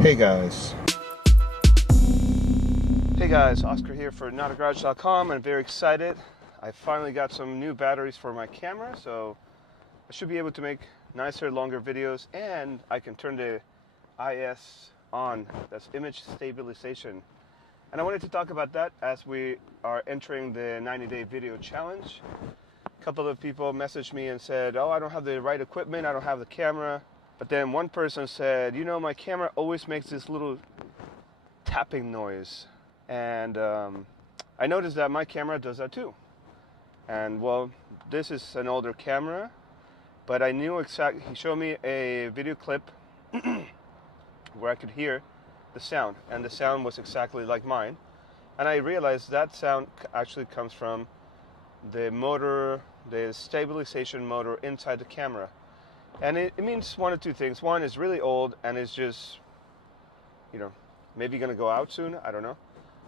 Hey guys, Oscar here for notagarage.com. I'm very excited. I finally got some new batteries for my camera, so I should be able to make nicer, longer videos, and I can turn the IS on. That's image stabilization. And I wanted to talk about that as we are entering the 90-day video challenge. A couple of people messaged me and said, oh, I don't have the right equipment, I don't have the camera. But then one person said, you know, my camera always makes this little tapping noise. And I noticed that my camera does that too. And well, this is an older camera, but I knew exactly, he showed me a video clip where I could hear the sound, and the sound was exactly like mine. And I realized that sound actually comes from the motor, the stabilization motor inside the camera. And it means one of two things. One is really old and is just, you know, maybe going to go out soon, I don't know.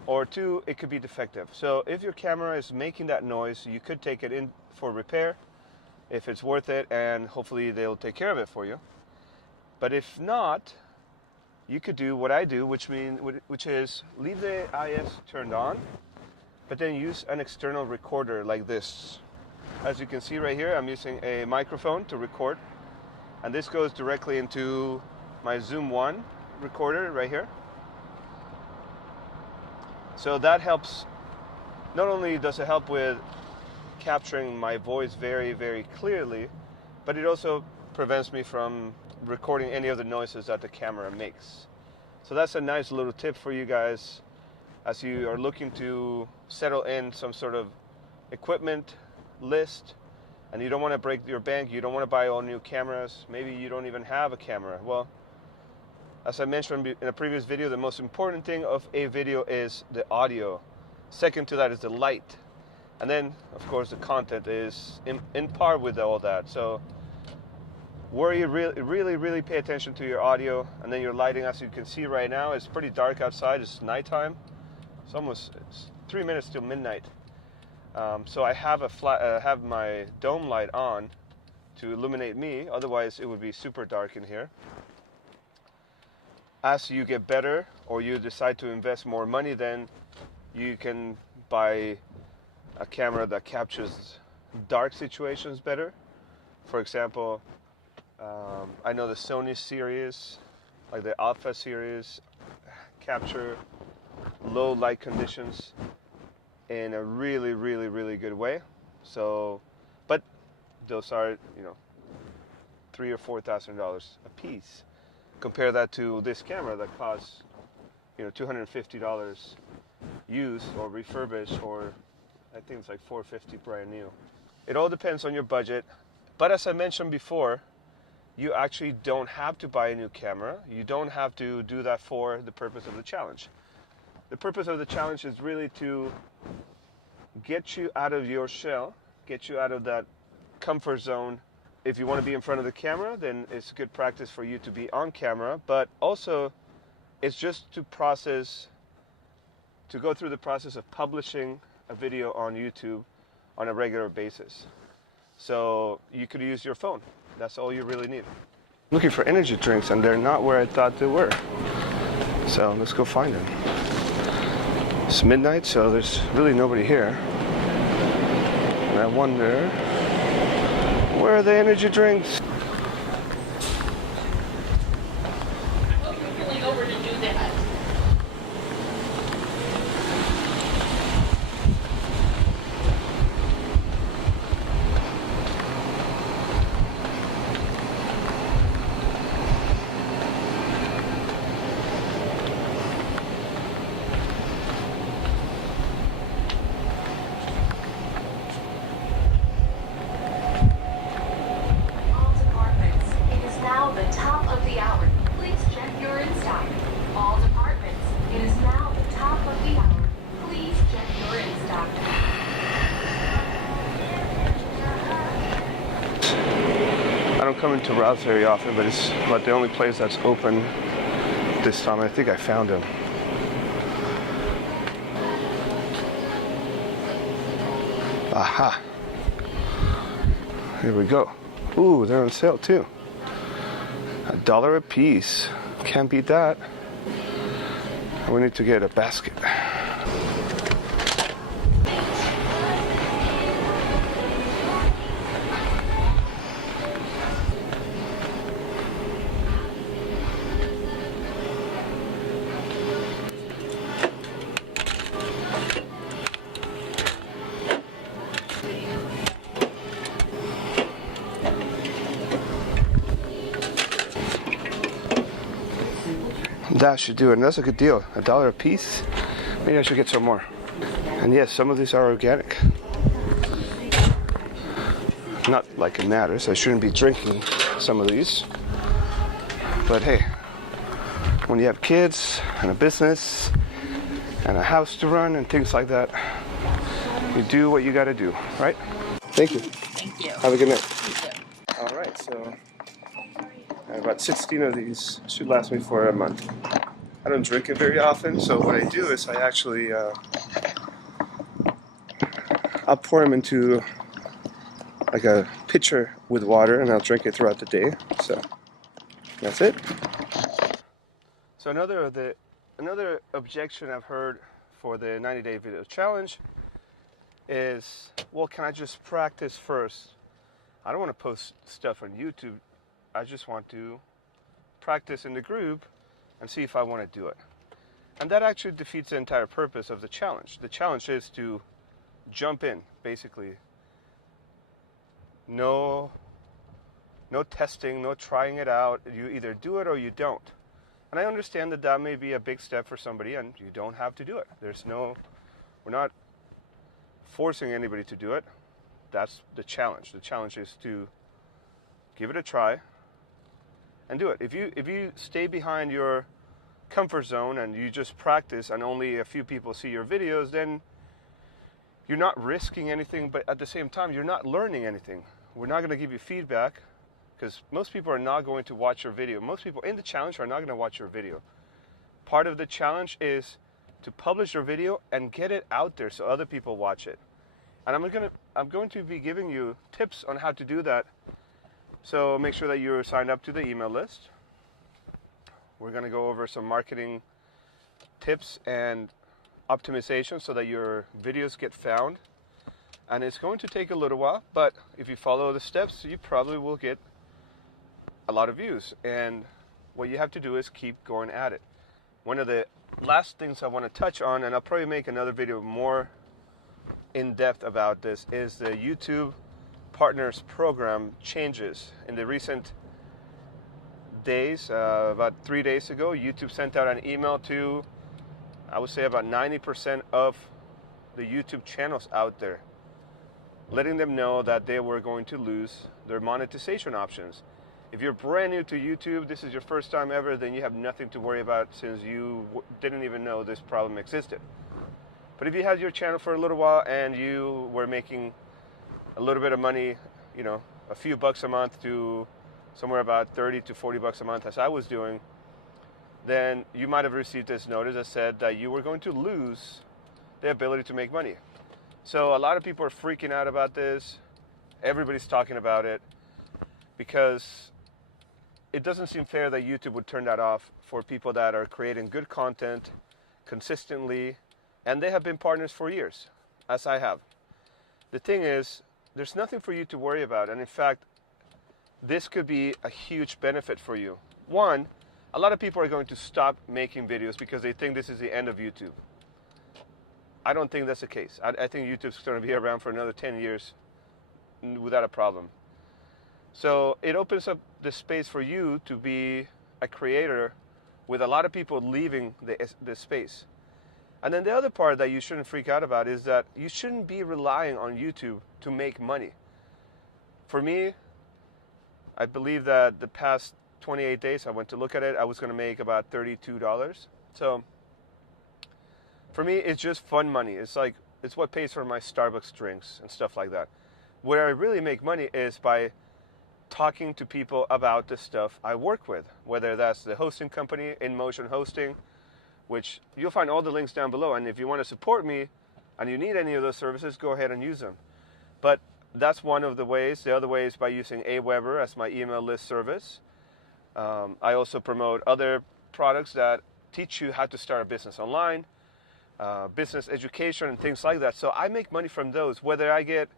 Or two, it could be defective. So if your camera is making that noise, you could take it in for repair if it's worth it, and hopefully they'll take care of it for you. But if not, you could do what I do, which is leave the IS turned on, but then use an external recorder like this. As you can see right here, I'm using a microphone to record, and this goes directly into my Zoom 1 recorder right here. So that helps. Not only does it help with capturing my voice very, very clearly, but it also prevents me from recording any of the noises that the camera makes. So that's a nice little tip for you guys as you are looking to settle in some sort of equipment list, and you don't want to break your bank, you don't want to buy all new cameras, maybe you don't even have a camera. Well, as I mentioned in a previous video, the most important thing of a video is the audio. Second to that is the light. And then, of course, the content is in par with all that. So really pay attention to your audio, and then your lighting. As you can see right now, it's pretty dark outside. It's nighttime. It's 3 minutes till midnight. So I have have my dome light on to illuminate me. Otherwise, it would be super dark in here. As you get better, or you decide to invest more money, then you can buy a camera that captures dark situations better. For example, I know the Sony series, like the Alpha series, capture low light conditions in a really good way. So, but those are, you know, $3,000 or $4,000 a piece. Compare that to this camera that costs, you know, $250 used or refurbished, or I think it's like $450 brand new. It all depends on your budget. But as I mentioned before, you actually don't have to buy a new camera. You don't have to do that for the purpose of the challenge. The purpose of the challenge is really to get you out of your shell, get you out of that comfort zone. If you want to be in front of the camera, then it's good practice for you to be on camera, but also it's just to go through the process of publishing a video on YouTube on a regular basis. So you could use your phone. That's all you really need. Looking for energy drinks, and they're not where I thought they were. So let's go find them. It's midnight, so there's really nobody here. And I wonder, where are the energy drinks? I don't come into Ralph's very often, but it's about the only place that's open this time. I think I found him. Aha. Here we go. Ooh, they're on sale too. $1 a piece. Can't beat that. We need to get a basket. That should do it, and that's a good deal. $1 a piece. Maybe I should get some more. And yes, some of these are organic. Not like it matters. I shouldn't be drinking some of these. But hey, when you have kids and a business and a house to run and things like that, you do what you got to do, right? Thank you. Thank you. Have a good night. You too. All right, so I have about 16 of these. Should last me for a month. I don't drink it very often, so what I do is I actually I'll pour them into like a pitcher with water, and I'll drink it throughout the day. So that's it. So another objection I've heard for the 90-day video challenge is, well, can I just practice first? I don't want to post stuff on YouTube. I just want to practice in the group and see if I want to do it. And that actually defeats the entire purpose of the challenge. The challenge is to jump in, basically. No testing, no trying it out. You either do it or you don't. And I understand that that may be a big step for somebody, and you don't have to do it. We're not forcing anybody to do it. That's the challenge. The challenge is to give it a try and do it. If you stay behind your comfort zone and you just practice and only a few people see your videos, then you're not risking anything, but at the same time, you're not learning anything. We're not going to give you feedback because most people are not going to watch your video. Most people in the challenge are not going to watch your video. Part of the challenge is to publish your video and get it out there so other people watch it. And I'm going to be giving you tips on how to do that. So make sure that you're signed up to the email list. We're going to go over some marketing tips and optimization so that your videos get found. And it's going to take a little while, but if you follow the steps, you probably will get a lot of views. And what you have to do is keep going at it. One of the last things I want to touch on, and I'll probably make another video more in depth about this, is the YouTube Partners Program changes. In the recent days, about 3 days ago, YouTube sent out an email to, I would say, about 90% of the YouTube channels out there, letting them know that they were going to lose their monetization options. If you're brand new to YouTube, this is your first time ever, then you have nothing to worry about since you didn't even know this problem existed. But if you had your channel for a little while and you were making a little bit of money, you know, a few bucks a month to somewhere about 30 to 40 bucks a month, as I was doing, then you might have received this notice that said that you were going to lose the ability to make money. So a lot of people are freaking out about this. Everybody's talking about it because it doesn't seem fair that YouTube would turn that off for people that are creating good content consistently, and they have been partners for years, as I have. The thing is, there's nothing for you to worry about, and in fact, this could be a huge benefit for you. One, a lot of people are going to stop making videos because they think this is the end of YouTube. I don't think that's the case. I think YouTube's going to be around for another 10 years without a problem. So it opens up the space for you to be a creator with a lot of people leaving the space. And then the other part that you shouldn't freak out about is that you shouldn't be relying on YouTube to make money. For me, I believe that the past 28 days, I went to look at it, I was going to make about $32. So for me, it's just fun money. It's what pays for my Starbucks drinks and stuff like that. Where I really make money is by talking to people about the stuff I work with, whether that's the hosting company, InMotion Hosting, which you'll find all the links down below. And if you want to support me and you need any of those services, go ahead and use them. But that's one of the ways. The other way is by using Aweber as my email list service. I also promote other products that teach you how to start a business online, business education and things like that. So I make money from those. Whether I get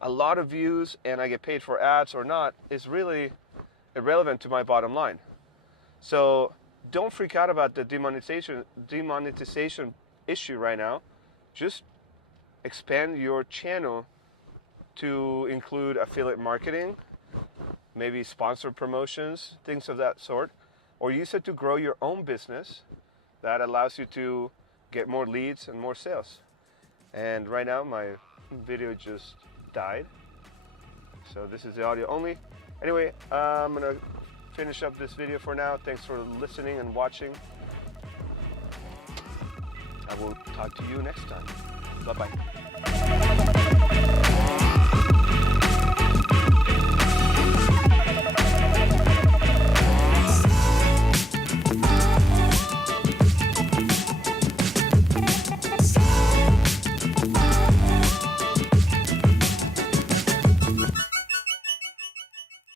a lot of views and I get paid for ads or not is really irrelevant to my bottom line. So don't freak out about the demonetization issue right now. Just expand your channel to include affiliate marketing, maybe sponsored promotions, things of that sort, or use it to grow your own business that allows you to get more leads and more sales. And right now my video just died, so this is the audio only. Anyway, I'm gonna finish up this video for now. Thanks for listening and watching. I will talk to you next time. Bye-bye.